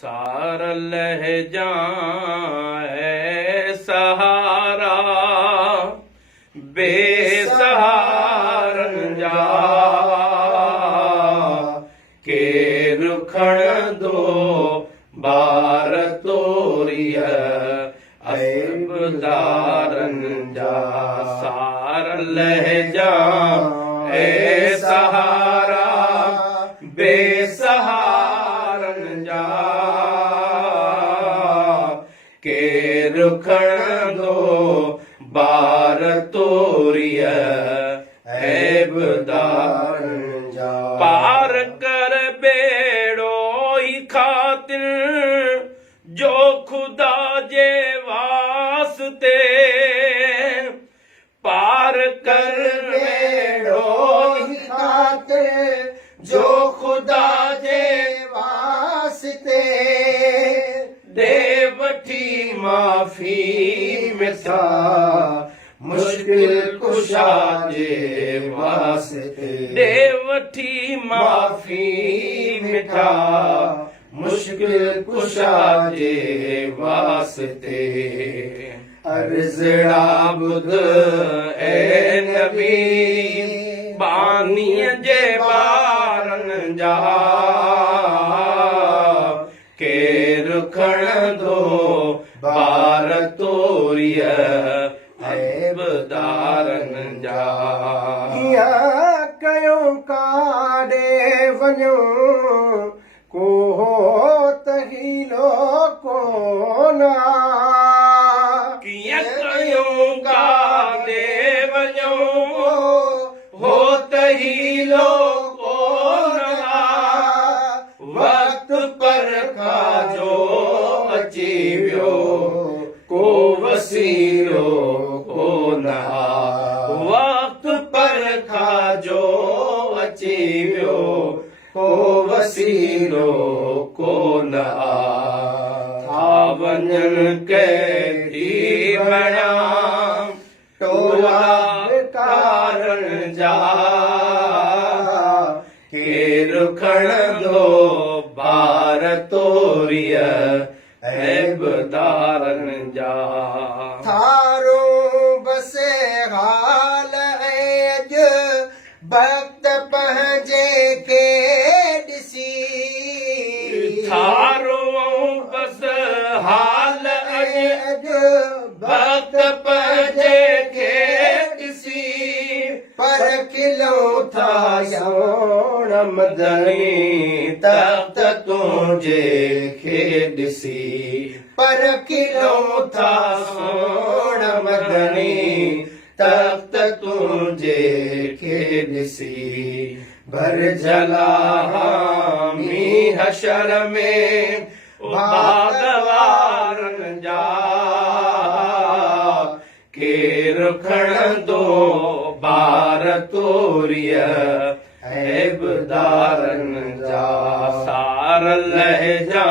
सार लहजा है सहारा बेसहारन जा के रुखण दो बार तोरिय ऐबदारन जा सार लहजा है सहारा बेसहारन जा के रुखण दो बार तोरिय ऐबदारन जा पार कर बेड़ो ही खातिर जो खुदा जे वास्ते पार कर बेड़ो ही खातिर जो खुदा जे वास्ते दे वठी माफ़ी मिठा मुश्किल कुशा जे वास्ते दे वठी माफ़ी मिठा मुश्किल कुशा जे वास्ते अर्ज़ड़ा ॿुध ए नबी बानीअ जे ॿारनि जा के रुखण दो बार तोरिय ऐबदारनि जा कीअं कयूं काॾे वञूं को त हीलो कोन कीअं कयूं काॾे वञूं हो त हीलो कोन वक्त पर खाजो अची वियो को वसीलो कोन वक्त पर खाजो अची वियो को वसीलो कोन था वञनि कैदी बणा टोला कारण जा के रुखण दो बार तोरिय ऐबदारनि जा थारो बसे हाल ऐज वक्त पंहिंजे खे ॾिसी थारो बस हाल ऐज वक्त पंहिंजे खे ॾिसी पर खिलूं था सोण मदनी तख़्त तुंहिंजे खे ॾिसी पर खिलूं था सोण मदनी तख़्त तुंहिंजे खे ॾिसी भर जलामी हशर में भागवारनि जा के रुखण दो बार तोरिय ऐबदारनि जा सार लहजा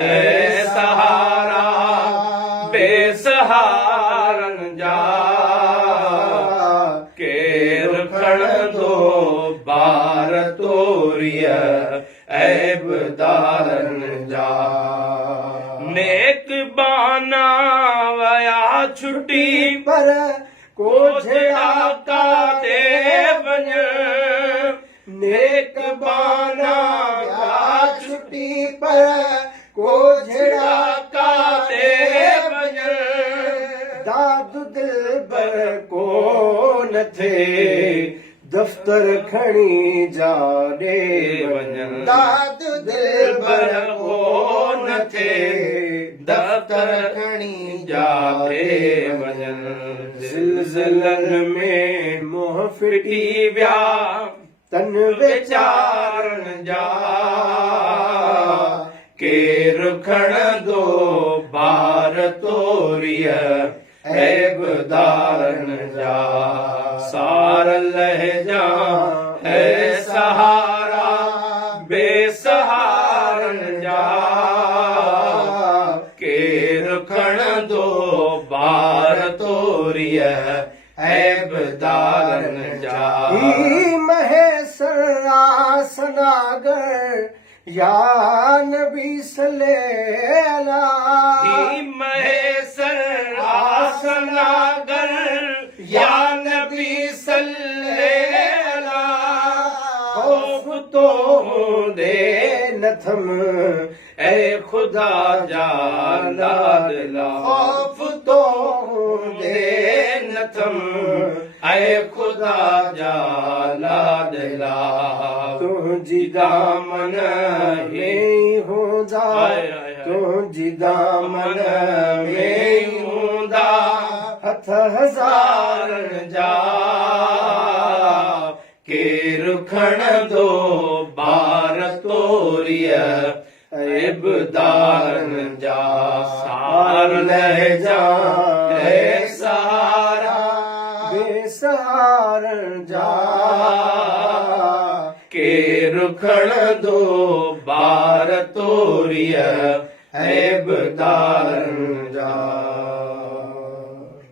है सहारा बेसहारनि जा के रुखण दो बार तोरिय ऐबदारनि जा नेक बाना वया छुटी पर कोझड़ा काॾे वञ नेक बाना वया छुटी पर कोझड़ा काॾे वञ दाद दिलबर को न थे दफ्तर खणी जा ॾे वञ दाद दिलबर को न थे दफ्तर खणी जा ॾे वञ ज़िलज़िलनि में मोह फिटी विया तन वीचारनि जा के रुखण दो बार तोरिय ऐबदारनि जा सार लहजा है सहारा बेसहारनि जा के रुखण दो बार तोरिय ऐबदारनि जा महेश सनागर या नबी सल्लेला ही महेसर आसनागर या नबी सल्लेला खौफ तो दे नथम ऐ खुदा जा लाडला खौफ तो दे नथम ऐ खुदा जा लाडला तुझी दामन में हूंदा तुझी दामन में हूंदा हथ हज़ार जा केर खणंदो बार तोरिय ऐबदारनि जा सार लहजा ऐ सहारा बेसहारन जा केर खणंदो बार तोरिय ऐबदारनि